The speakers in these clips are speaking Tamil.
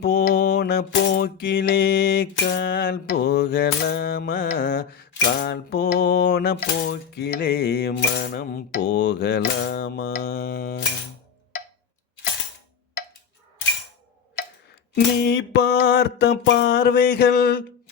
போன போக்கிலே கால் போகலாமா? கால் போன போக்கிலே மனம் போகலாமா? நீ பார்த்த பார்வைகள்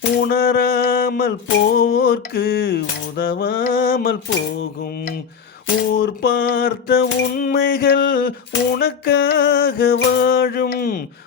உணராமல் போர்க்கு உதவாமல் போகும். ஊர் பார்த்த உண்மைகள் உனக்காக வாழும்.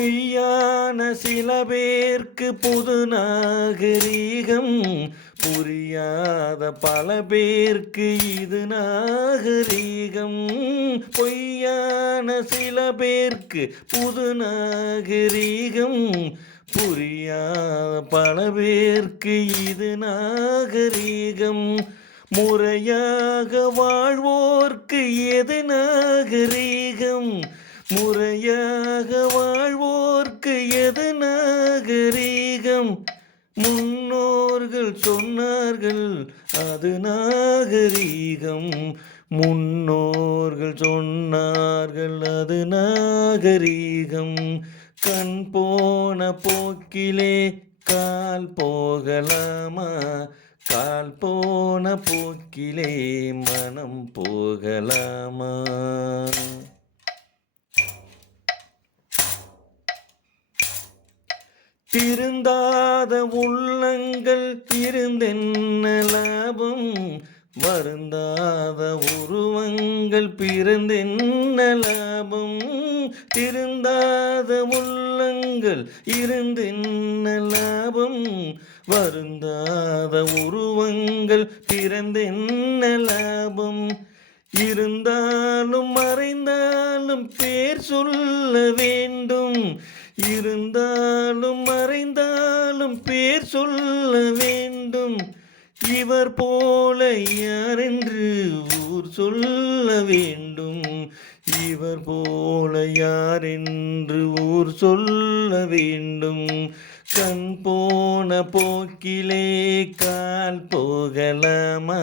பொய்யான சில பேர்க்கு புது நாகரீகம் புரியாத பல பேர்க்கு இது நாகரீகம். பொய்யான சில பேர்க்கு புது நாகரீகம் புரியாத பல பேர்க்கு இது நாகரீகம். முறையாக வாழ்வோர்க்கு எது நாகரீகம்? முறையாக வாழ்வோர்க்கு எது நாகரீகம்? முன்னோர்கள் சொன்னார்கள் அது நாகரீகம். முன்னோர்கள் சொன்னார்கள் அது நாகரீகம். கண் போன போக்கிலே கால் போகலாமா? கால் போன போக்கிலே மனம் போகலாமா? திருந்தாத உள்ளங்கள் திருந்தென்ன லாபம்? வருந்தாத உருவங்கள் பிறந்தென்ன லாபம்? திருந்தாத உள்ளங்கள் இருந்தென்ன லாபம்? வருந்தாத உருவங்கள் பிறந்தென்ன லாபம்? இருந்தாலும் மறைந்தாலும் பேர் சொல்ல வேண்டும். இருந்தாலும் மறைந்தாலும் பேர் சொல்ல வேண்டும். இவர் போல யாரென்று ஊர் சொல்ல வேண்டும். இவர் போல யாரென்று ஊர் சொல்ல வேண்டும். கண் போன போக்கிலே கால் போகலாமா?